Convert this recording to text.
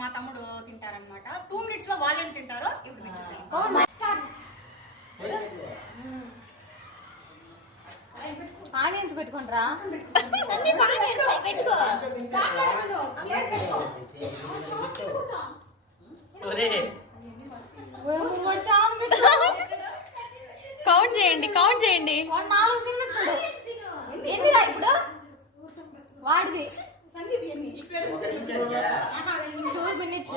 మా తమ్ముడు తింటారనమాట. 2 minutes లో వాళ్ళు ఏం తింటారో ఇప్పుడు ఆనియన్స్ పెట్టుకుంటారా? కౌంట్ చేయండి, కౌంట్ చేయండి. ఇప్పుడు వాడిది 2 minutes.